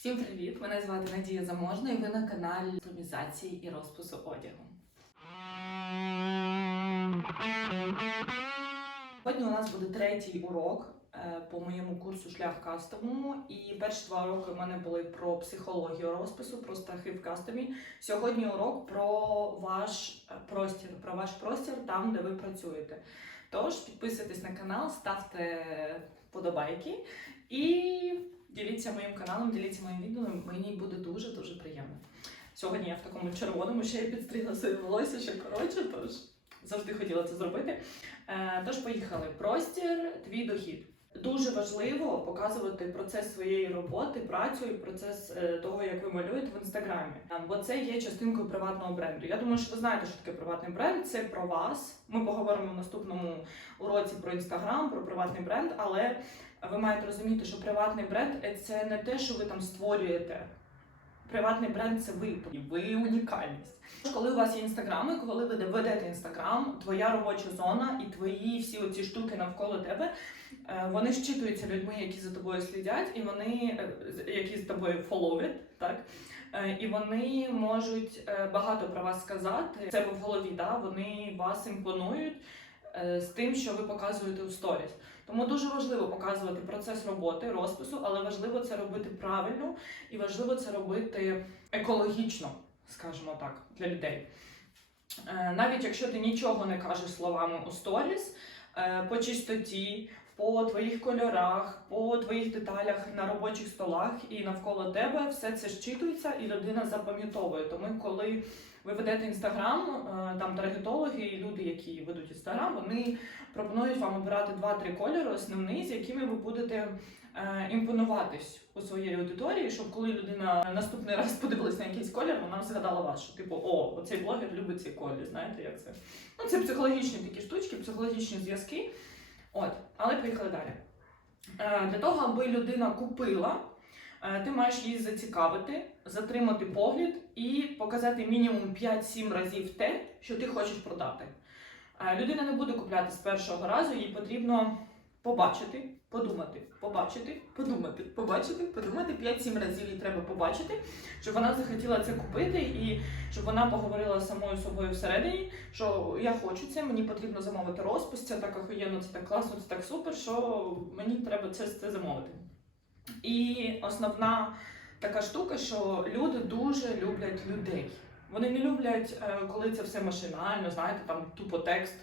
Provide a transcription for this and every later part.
Всім привіт! Мене звати Надія Заможна і ви на каналі імпровізації і розпису одягу. Сьогодні у нас буде третій урок е, по моєму курсу шлях кастому. І перші два уроки у мене були про психологію розпису, про страхи в кастомі. Сьогодні урок про ваш е, простір, про ваш простір там, де ви працюєте. Тож підписуйтесь на канал, ставте подобайки і діліться моїм каналом, діліться моїм відео. Мені буде дуже дуже приємно. Сьогодні я в такому червоному ще й підстригла своє волосся ще коротше, тож завжди хотіла це зробити. Е, Тож поїхали. Простір, твій дохід. Дуже важливо показувати процес своєї роботи, працю і процес е, того, як ви малюєте в інстаграмі. Е, Бо це є частинкою приватного бренду. Я думаю, що ви знаєте, що таке приватний бренд. Це про вас. Ми поговоримо в наступному уроці про інстаграм, про приватний бренд, але ви маєте розуміти, що приватний бренд це не те, що ви там створюєте. Приватний бренд це ви, ви унікальність. Коли у вас є інстаграми, коли ви ведете інстаграм, твоя робоча зона і твої всі оці штуки навколо тебе, е, вони щитуються людьми, які за тобою слідять, і вони е, які з тобою фоловять, так. Е, І вони можуть багато про вас сказати. Це в голові, да? вони вас імпонують з тим, що ви показуєте у сторіс. Тому дуже важливо показувати процес роботи, розпису, але важливо це робити правильно і важливо це робити екологічно, скажімо так, для людей. Е, Навіть якщо ти нічого не кажеш словами у сторіс, е, по чистоті, по твоїх кольорах, по твоїх деталях на робочих столах і навколо тебе все це щитується і людина запам'ятовує. Тому коли ви ведете інстаграм, е, там таргетологи люди, які ведуть інстаграм, вони пропонують вам обирати 2-3 кольори основні, з якими ви будете е, імпонуватись у своїй аудиторії, щоб коли людина наступний раз подивилась на якийсь колір, вона згадала вас, що типу, о, оцей блогер любить цей колір. Знаєте, як це? Ну, це психологічні такі штучки, психологічні зв'язки. От, але поїхали далі. Е, для того, аби людина купила, ти маєш її зацікавити, затримати погляд і показати мінімум 5-7 разів те, що ти хочеш продати. Е, Людина не буде купляти з першого разу, їй потрібно побачити, подумати, побачити, подумати, побачити, подумати. 5-7 разів їй треба побачити, щоб вона захотіла це купити і щоб вона поговорила з самою собою всередині, що я хочу це, мені потрібно замовити розпис, це так охуєнно, це так класно, це так супер, що мені треба це, це замовити. І основна така штука, що люди дуже люблять людей. Вони не люблять, е, коли це все машинально, знаєте, там тупо текст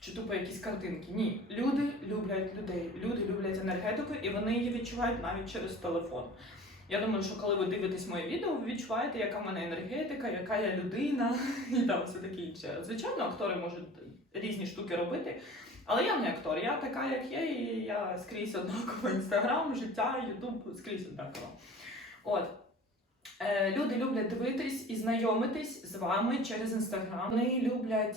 чи тупо якісь картинки. Ні, люди люблять людей, люди люблять енергетику, і вони її відчувають навіть через телефон. Я думаю, що коли ви дивитесь моє відео, ви відчуваєте, яка в мене енергетика, яка я людина і там все таке інше. Звичайно, актори можуть різні штуки робити. Але я не актор, я така, як є, і я скрізь однаково інстаграм, життя, ютуб скрізь однаково. От. Е, люди люблять дивитись і знайомитись з вами через інстаграм. Вони люблять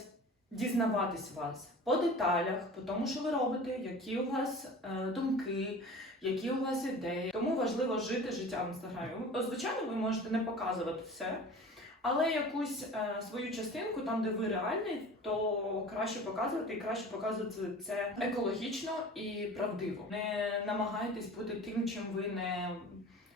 дізнаватись вас по деталях, по тому, що ви робите, які у вас е, думки, які у вас ідеї. Тому важливо жити життя в інстаграмі. Звичайно, ви можете не показувати все. Але якусь е, свою частинку, там, де ви реальний, то краще показувати і краще показувати це екологічно і правдиво. Не намагайтесь бути тим, чим ви не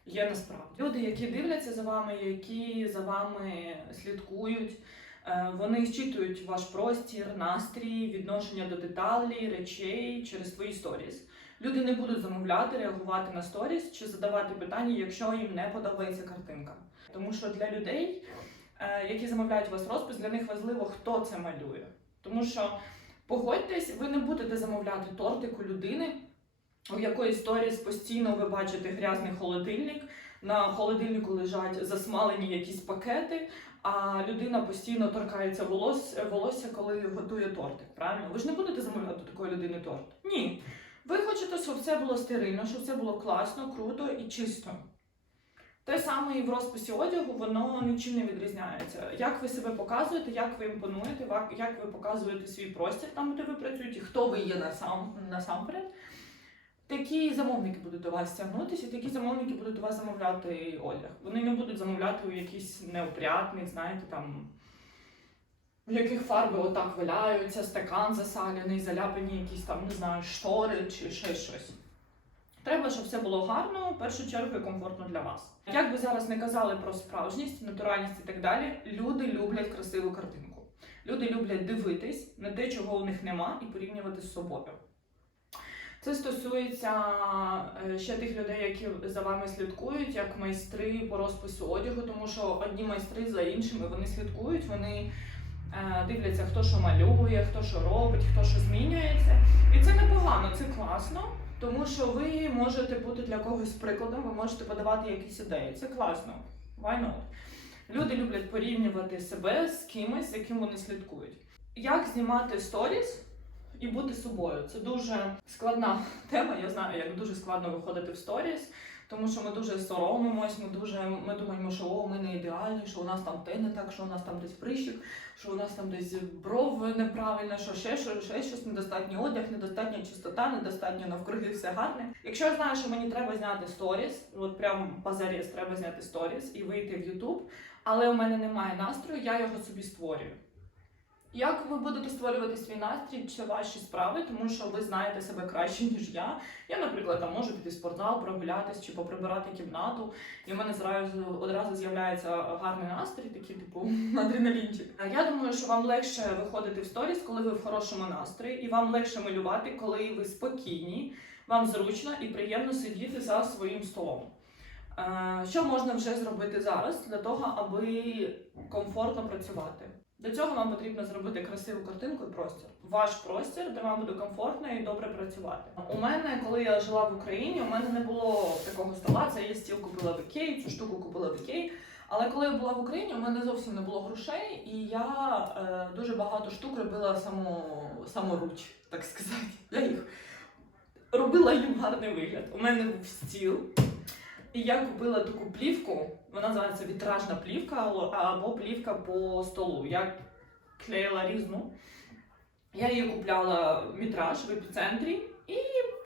є насправді. Люди, які дивляться за вами, які за вами слідкують, е, вони зчитують ваш простір, настрій, відношення до деталей, речей через твої сторіс. Люди не будуть замовляти, реагувати на сторіс чи задавати питання, якщо їм не подобається картинка. Тому що для людей, е, які замовляють у вас розпис, для них важливо, хто це малює. Тому що погодьтесь, ви не будете замовляти тортик у людини, у якої сторіс постійно ви бачите грязний холодильник. На холодильнику лежать засмалені якісь пакети, а людина постійно торкається волос, волосся, коли готує тортик. Правильно? Ви ж не будете замовляти такої людини торт. Ні. Ви хочете, щоб все було стерильно, щоб все було класно, круто і чисто. Те саме і в розписі одягу, воно нічим не відрізняється. Як ви себе показуєте, як ви імпонуєте, як ви показуєте свій простір там, де ви працюєте, хто ви є насам, насамперед. Такі замовники будуть до вас тягнутися, такі замовники будуть у вас замовляти одяг. Вони не будуть замовляти у якийсь неопрятний, знаєте, там в яких фарби отак валяються, стакан засаляний, заляпані якісь там, не знаю, штори чи ще щось. Треба, щоб все було гарно, в першу чергу і комфортно для вас. Як би зараз не казали про справжність, натуральність і так далі, люди люблять красиву картинку. Люди люблять дивитись на те, чого у них нема, і порівнювати з собою. Це стосується е, ще тих людей, які за вами слідкують, як майстри по розпису одягу, тому що одні майстри за іншими вони слідкують, вони е, дивляться, хто що малює, хто що робить, хто що змінюється. І це непогано, це класно, тому що ви можете бути для когось прикладом, ви можете подавати якісь ідеї. Це класно. Why not? Люди люблять порівнювати себе з кимось, за ким вони слідкують. Як знімати сторіс і бути собою? Це дуже складна тема. Я знаю, як дуже складно виходити в сторіс, тому що ми дуже соромимось, ми дуже ми думаємо, що о, ми не ідеальні, що у нас там те не так, що у нас там десь прищик, що у нас там десь брови неправильно, що ще що, ще щось недостатній одяг, недостатня чистота, недостатньо навкруги все гарне. Якщо я знаю, що мені треба зняти сторіс, от прям позаріз треба зняти сторіс і вийти в Ютуб, але у мене немає настрою, я його собі створюю. Як ви будете створювати свій настрій, це ваші справи, тому що ви знаєте себе краще, ніж я. Я, наприклад, там можу піти в спортзал, прогулятись чи поприбирати кімнату, і в мене зразу одразу з'являється гарний настрій, такий типу адреналінчик. Я думаю, що вам легше виходити в сторіс, коли ви в хорошому настрої, і вам легше малювати, коли ви спокійні, вам зручно і приємно сидіти за своїм столом. Е, Що можна вже зробити зараз для того, аби комфортно працювати? До цього вам потрібно зробити красиву картинку і простір. Ваш простір, де вам буде комфортно і добре працювати. У мене, коли я жила в Україні, у мене не було такого стола. Це я стіл купила в Ікеї, цю штуку купила в Ікеї. Але коли я була в Україні, у мене зовсім не було грошей, і я е, дуже багато штук робила само, саморуч, так сказати. Я їх робила їм гарний вигляд. У мене був стіл. І я купила таку плівку, вона називається вітражна плівка або- плівка по столу. Я клеїла різну. Я її купляла в мітраж в епіцентрі і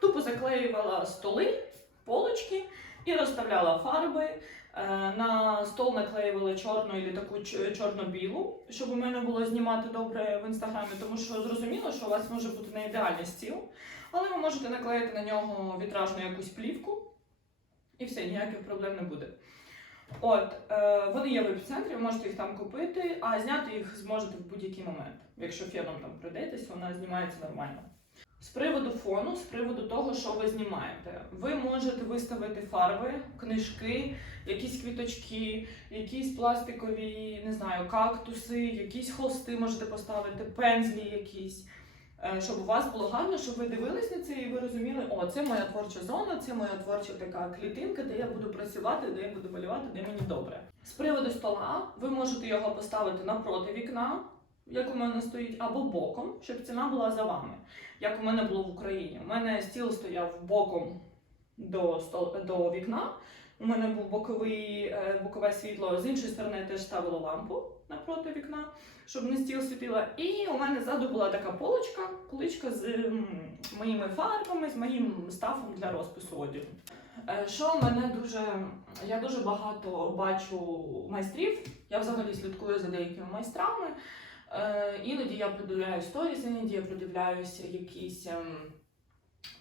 тупо заклеювала столи, полочки і розставляла фарби. Е, На стол наклеювала чорну і таку чорно-білу, щоб у мене було знімати добре в інстаграмі, тому що зрозуміло, що у вас може бути не ідеальний стіл, але ви можете наклеїти на нього вітражну якусь плівку, і все, ніяких проблем не буде. От, е, вони є в епіцентрі, ви можете їх там купити, а зняти їх зможете в будь-який момент. Якщо феном там пройдетесь, вона знімається нормально. З приводу фону, з приводу того, що ви знімаєте, ви можете виставити фарби, книжки, якісь квіточки, якісь пластикові, не знаю, кактуси, якісь холсти можете поставити, пензлі якісь. Е, Щоб у вас було гарно, щоб ви дивились на це і ви розуміли, о, це моя творча зона, це моя творча така клітинка, де я буду працювати, де я буду малювати, де мені добре. З приводу стола, ви можете його поставити напроти вікна, як у мене стоїть, або боком, щоб ціна була за вами, як у мене було в Україні. У мене стіл стояв боком до, до вікна. У мене був боковий, е, бокове світло. З іншої сторони я теж ставила лампу напроти вікна, щоб не стіл світила. І у мене ззаду була така полочка, поличка з моїми фарбами, з моїм стафом для розпису одягу. Е, Що мене дуже. Я дуже багато бачу майстрів. Я взагалі слідкую за деякими майстрами. Е, Іноді я продивляю сторіс, іноді я продивляюся якісь ем,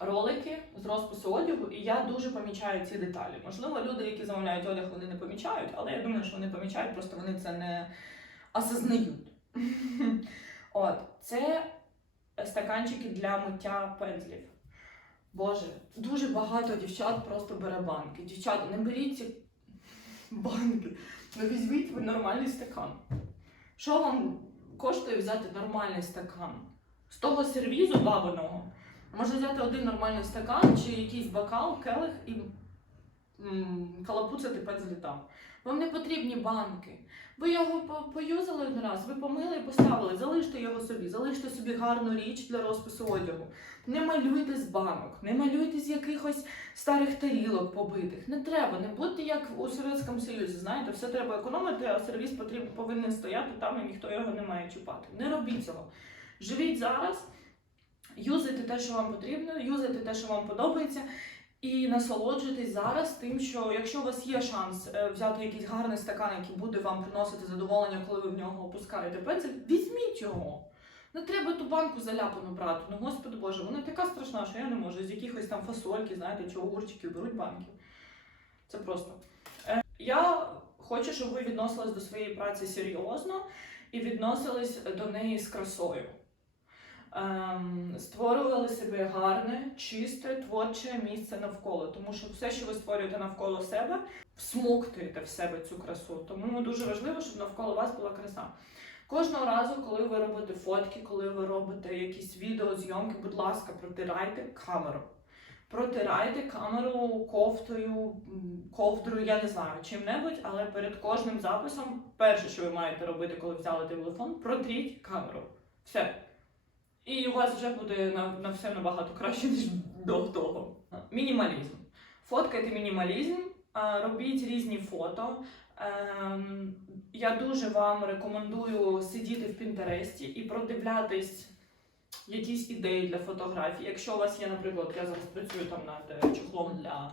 ролики з розпису одягу, і я дуже помічаю ці деталі. Можливо, люди, які замовляють одяг, вони не помічають, але я думаю, що вони помічають, просто вони це не осознають. От, це стаканчики для миття пензлів. Боже, дуже багато дівчат просто бере банки. Дівчата, не беріть ці банки. Ну візьміть ви нормальний стакан. Що вам коштує взяти нормальний стакан? З того сервізу бабиного можна взяти один нормальний стакан чи якийсь бокал, келих і м, калапуцяти пензлі. Вам не потрібні банки. Ви його по- поюзали один раз, ви помили і поставили, залиште його собі, залиште собі гарну річ для розпису одягу. Не малюйте з банок, не малюйте з якихось старих тарілок побитих. Не треба, не будьте як у Совєтському Союзі. Знаєте, все треба економити, а сервіс потрібен повинен стояти там, і ніхто його не має чіпати. Не робіть цього. Живіть зараз, юзайте те, що вам потрібно, юзайте те, що вам подобається. І насолоджуйтесь зараз тим, що якщо у вас є шанс е, взяти якийсь гарний стакан, який буде вам приносити задоволення, коли ви в нього опускаєте пензель, візьміть його. Не треба ту банку заляпану брати. Ну, господи Боже, вона така страшна, що я не можу. З якихось там фасольки, знаєте, чи огурчиків беруть банки. Це просто. Е, Я хочу, щоб ви відносились до своєї праці серйозно і відносились до неї з красою. Ем, створювали себе гарне, чисте, творче місце навколо, тому що все, що ви створюєте навколо себе, всмоктуєте в себе цю красу. Тому дуже важливо, щоб навколо вас була краса. Кожного разу, коли ви робите фотки, коли ви робите якісь відеозйомки, будь ласка, протирайте камеру. Протирайте камеру кофтою, ковдрою, я не знаю, чим-небудь, але перед кожним записом, перше, що ви маєте робити, коли взяли телефон, протріть камеру. Все. І у вас вже буде на, на все набагато краще, ніж до того. Мінімалізм. Фоткайте мінімалізм, робіть різні фото. Ем, я дуже вам рекомендую сидіти в Пінтересті і продивлятись якісь ідеї для фотографій. Якщо у вас є, наприклад, я зараз працюю там над е, чохлом для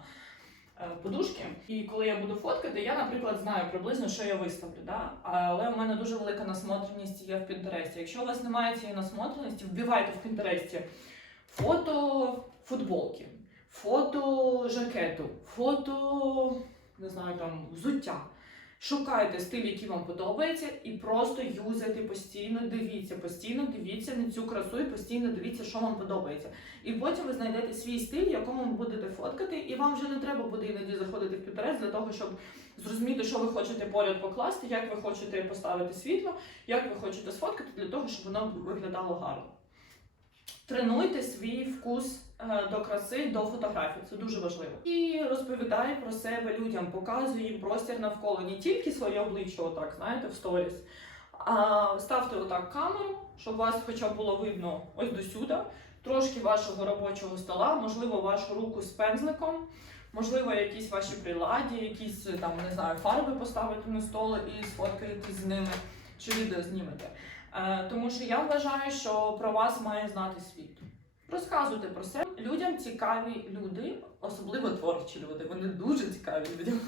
подушки, і коли я буду фоткати, я, наприклад, знаю приблизно, що я виставлю. Да? Але у мене дуже велика насмотреність є в Пінтересті. Якщо у вас немає цієї насмотреності, вбивайте в Пінтересті фото футболки, фото жакету, фото не знаю там взуття. Шукайте стиль, який вам подобається, і просто юзайте постійно, дивіться, постійно дивіться на цю красу і постійно дивіться, що вам подобається. І потім ви знайдете свій стиль, в якому ви будете фоткати, і вам вже не треба буде іноді заходити в Pinterest для того, щоб зрозуміти, що ви хочете поряд покласти, як ви хочете поставити світло, як ви хочете сфоткати для того, щоб воно виглядало гарно. Тренуйте свій вкус е, до краси, до фотографій. Це дуже важливо. І розповідай про себе людям, показуй їм простір навколо не тільки своє обличчя, отак, знаєте, в сторіс, а ставте отак камеру, щоб вас хоча б було видно ось до сюди, трошки вашого робочого стола, можливо, вашу руку з пензликом, можливо, якісь ваші приладі, якісь там не знаю, фарби поставити на стол і сфоткаєтесь з ними, чи відео знімете. Е, Тому що я вважаю, що про вас має знати світ. Розказуйте про себе. Людям цікаві люди, особливо творчі люди. Вони дуже цікаві людям.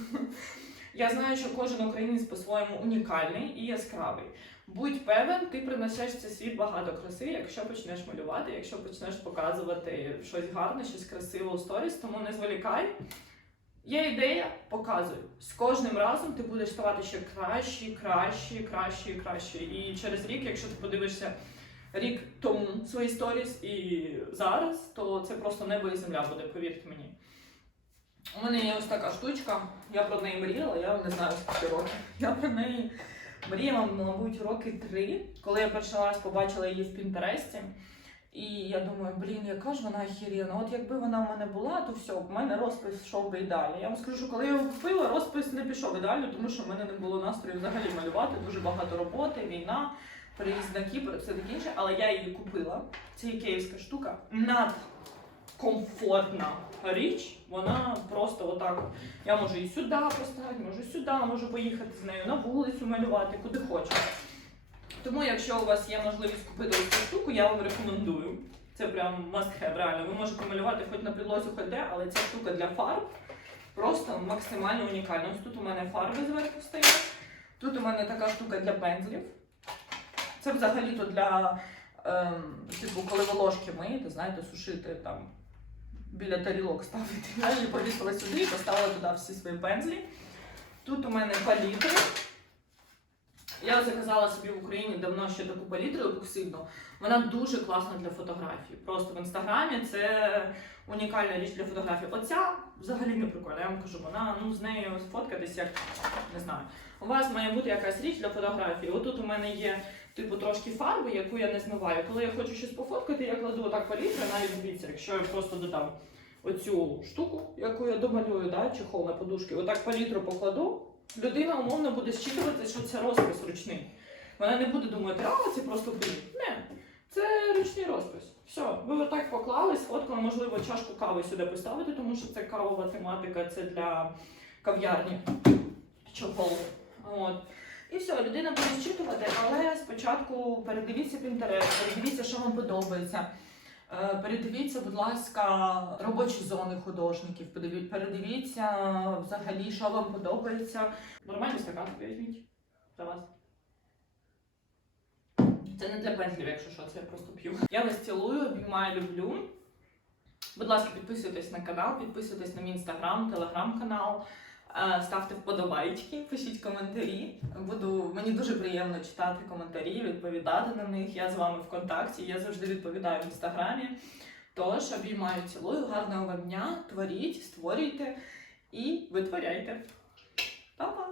Я знаю, що кожен українець по-своєму унікальний і яскравий. Будь певен, ти принесеш цей світ багато краси, якщо почнеш малювати, якщо почнеш показувати щось гарне, щось красиве у сторіс, тому не зволікай. Є ідея, показуй. З кожним разом ти будеш ставати ще краще, краще, краще, краще. І через рік, якщо ти подивишся рік тому свої сторіс і зараз, то це просто небо і земля буде, повірте мені. У мене є ось така штучка, я про неї мріяла, я не знаю скільки років. Я про неї мріяла, мабуть, роки три, коли я перший раз побачила її в Пінтересті. І я думаю, блін, яка ж вона охерена. От якби вона в мене була, то все, в мене розпис йшов би ідеально. Я вам скажу, що коли я його купила, розпис не пішов ідеально, тому що в мене не було настрою взагалі малювати. Дуже багато роботи, війна, переїзд на Кіпр, все таке інше. Але я її купила. Це ікеївська штука. Надкомфортна річ. Вона просто отак. Я можу її сюди поставити, можу сюди, можу поїхати з нею на вулицю малювати, куди хочу. Тому, якщо у вас є можливість купити ось цю штуку, я вам рекомендую. Це прям must have, реально. Ви можете малювати хоч на підлозі, хоч де, але ця штука для фарб просто максимально унікальна. Ось тут у мене фарби зверху стоять. Тут у мене така штука для пензлів. Це взагалі-то для, ем, типу, коли ви миєте, знаєте, сушити там біля тарілок ставити. Я повісила сюди і поставила туди всі свої пензлі. Тут у мене палітри. Я заказала собі в Україні давно ще таку палітру епоксидну. Вона дуже класна для фотографій. Просто в інстаграмі це унікальна річ для фотографій. Оця взагалі не прикольна. Я вам кажу, вона ну з нею сфоткатись як не знаю. У вас має бути якась річ для фотографії. Отут у мене є типу трошки фарби, яку я не змиваю. Коли я хочу щось пофоткати, я кладу отак палітру, навіть дивіться, якщо я просто додам оцю штуку, яку я домалюю, да, чехол на подушки, отак палітру покладу. Людина умовно буде зчитувати, що це розпис ручний. Вона не буде думати, а це просто блін. Не, це ручний розпис. Все, ви отак поклали, сфоткали, можливо, чашку кави сюди поставити, тому що це кавова тематика, це для кав'ярні чохол. От. І все, людина буде зчитувати, але спочатку передивіться Pinterest, передивіться, що вам подобається. Е, Передивіться, будь ласка, робочі зони художників. Передивіться взагалі, що вам подобається. Нормальний стакан візьміть за вас. Це не для пензлів, якщо що, це я просто п'ю. Я вас цілую, обіймаю, люблю. Будь ласка, підписуйтесь на канал, підписуйтесь на мій інстаграм, телеграм-канал. Е, Ставте вподобайки, пишіть коментарі. Буду мені дуже приємно читати коментарі, відповідати на них. Я з вами в контакті. Я завжди відповідаю в інстаграмі. Тож обіймаю, цілую, гарного вам дня, творіть, створюйте і витворяйте. Па-па!